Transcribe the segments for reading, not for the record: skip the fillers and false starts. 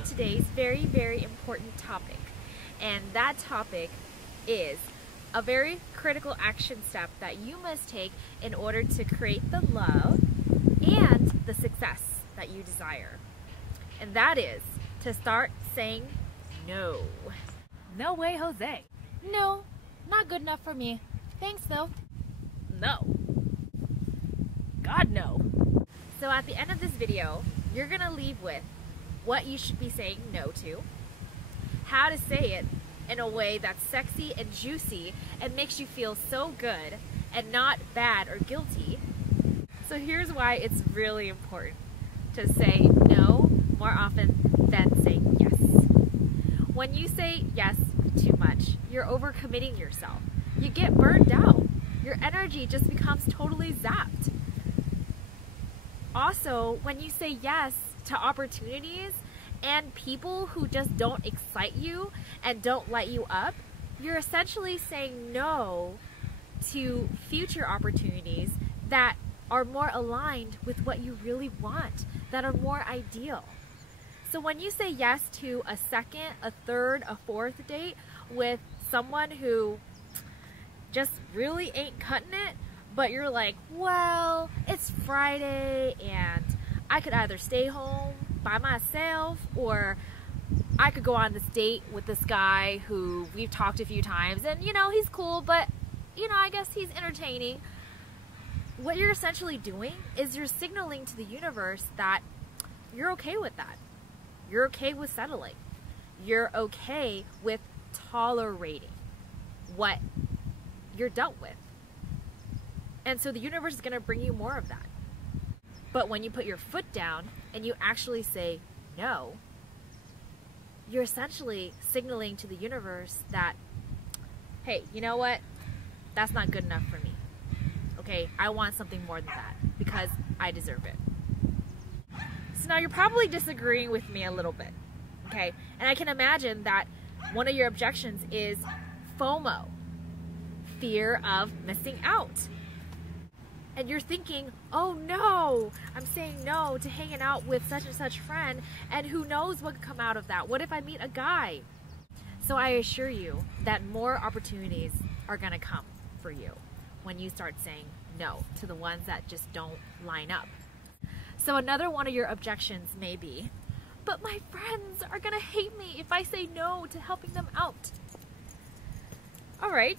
to today's very, very important topic. And that topic is a very critical action step that you must take in order to create the love and the success that you desire. And that is to start saying no. No way, Jose. No, not good enough for me. Thanks, though. No. God, no. So at the end of this video, you're gonna leave with what you should be saying no to, how to say it in a way that's sexy and juicy and makes you feel so good and not bad or guilty. So here's why it's really important to say no more often than saying yes. When you say yes too much, you're overcommitting yourself. You get burned out. Your energy just becomes totally zapped. Also, when you say yes to opportunities and people who just don't excite you and don't light you up, you're essentially saying no to future opportunities that are more aligned with what you really want, that are more ideal. So when you say yes to a second, a third, a fourth date with someone who just really ain't cutting it, but you're like, well, it's Friday and I could either stay home by myself or I could go on this date with this guy who we've talked a few times and, you know, he's cool, but, you know, I guess he's entertaining. What you're essentially doing is you're signaling to the universe that you're okay with that. You're okay with settling. You're okay with tolerating what you're dealt with. And so the universe is going to bring you more of that. But when you put your foot down and you actually say no, you're essentially signaling to the universe that, hey, you know what? That's not good enough for me. Okay, I want something more than that because I deserve it. So now you're probably disagreeing with me a little bit, okay? And I can imagine that one of your objections is FOMO, fear of missing out. And you're thinking, oh no, I'm saying no to hanging out with such and such friend, and who knows what could come out of that? What if I meet a guy? So I assure you that more opportunities are gonna come for you when you start saying no to the ones that just don't line up. So another one of your objections may be, but my friends are gonna hate me if I say no to helping them out. All right.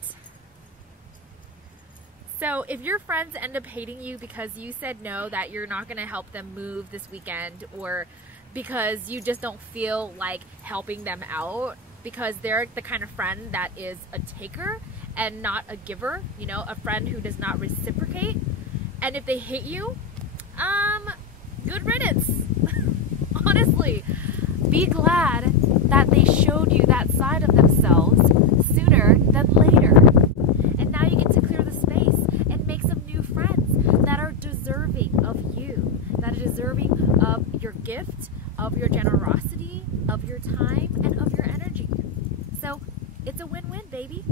So if your friends end up hating you because you said no, that you're not gonna help them move this weekend, or because you just don't feel like helping them out because they're the kind of friend that is a taker and not a giver, you know, a friend who does not reciprocate, and if they hate you, good riddance. Honestly, be glad that they showed you that side of themselves sooner than later. And now you get to clear the space and make some new friends that are deserving of you, that are deserving of your gift, of your generosity, of your time, and of your energy. So it's a win-win, baby.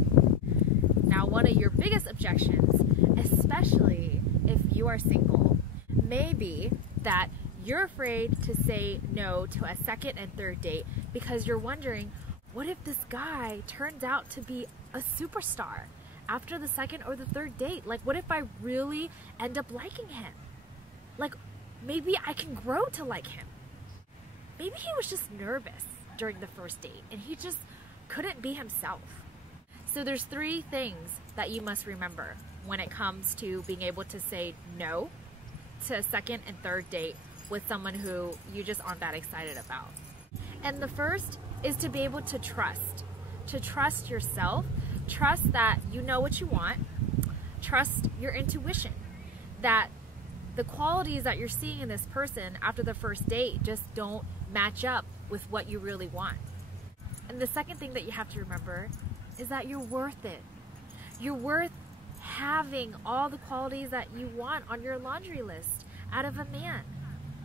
Now, one of your biggest objections, especially if you are single, may be that you're afraid to say no to a second and third date because you're wondering, what if this guy turns out to be a superstar after the second or the third date? Like, what if I really end up liking him? Like, maybe I can grow to like him. Maybe he was just nervous during the first date and he just couldn't be himself. So there's three things that you must remember when it comes to being able to say no to a second and third date with someone who you just aren't that excited about. And the first is to be able to trust yourself, trust that you know what you want, trust your intuition, that the qualities that you're seeing in this person after the first date just don't match up with what you really want. And the second thing that you have to remember is that you're worth it. You're worth having all the qualities that you want on your laundry list out of a man.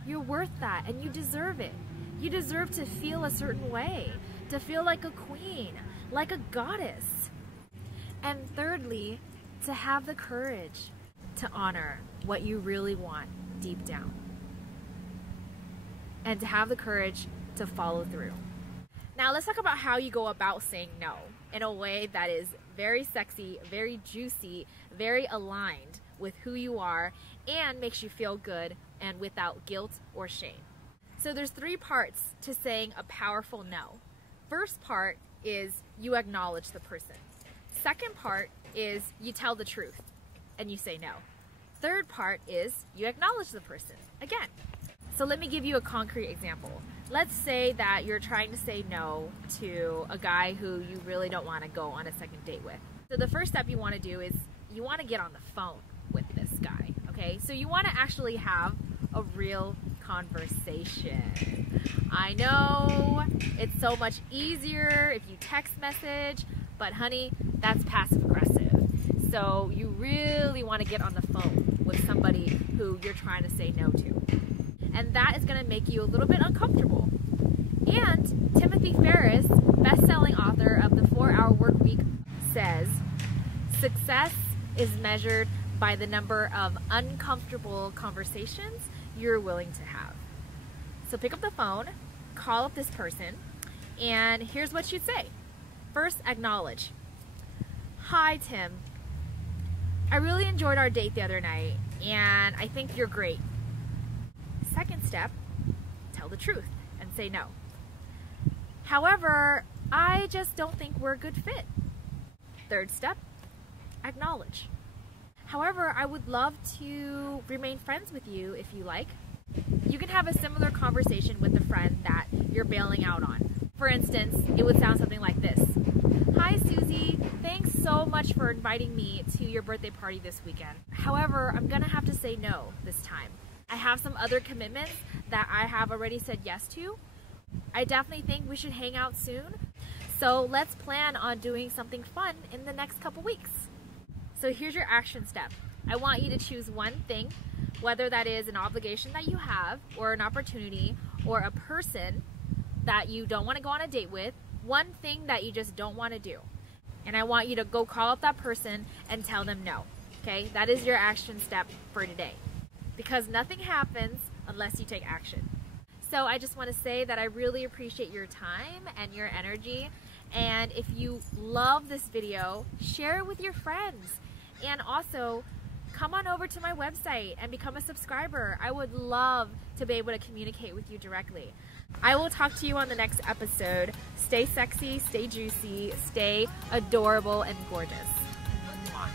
You're worth that, and you deserve it. You deserve to feel a certain way, to feel like a queen, like a goddess. And thirdly, to have the courage to honor what you really want deep down. And to have the courage to follow through. Now let's talk about how you go about saying no in a way that is very sexy, very juicy, very aligned with who you are, and makes you feel good and without guilt or shame. So there's 3 parts to saying a powerful no. First part is you acknowledge the person. Second part is you tell the truth and you say no. Third part is you acknowledge the person again. So let me give you a concrete example. Let's say that you're trying to say no to a guy who you really don't want to go on a second date with. So the first step you want to do is you want to get on the phone with this guy, okay? So you want to actually have a real conversation. I know it's so much easier if you text message, but honey, that's passive aggressive. So you really want to get on the phone with somebody who you're trying to say no to. And that is going to make you a little bit uncomfortable. And Timothy Ferriss, best-selling author of The 4-Hour Workweek, says, success is measured by the number of uncomfortable conversations you're willing to have. So pick up the phone, call up this person, and here's what you'd say. First, acknowledge. Hi, Tim. I really enjoyed our date the other night, and I think you're great. Second step, tell the truth and say no. However, I just don't think we're a good fit. Third step, acknowledge. However, I would love to remain friends with you if you like. You can have a similar conversation with the friend that you're bailing out on. For instance, it would sound something like this. Hi, Susie. Thanks so much for inviting me to your birthday party this weekend. However, I'm gonna have to say no this time. I have some other commitments that I have already said yes to. I definitely think we should hang out soon. So let's plan on doing something fun in the next couple weeks. So here's your action step. I want you to choose one thing, whether that is an obligation that you have, or an opportunity, or a person that you don't want to go on a date with, one thing that you just don't want to do. And I want you to go call up that person and tell them no. Okay? That is your action step for today. Because nothing happens unless you take action. So I just want to say that I really appreciate your time and your energy. And if you love this video, share it with your friends. And also, come on over to my website and become a subscriber. I would love to be able to communicate with you directly. I will talk to you on the next episode. Stay sexy, stay juicy, stay adorable and gorgeous. Mwah.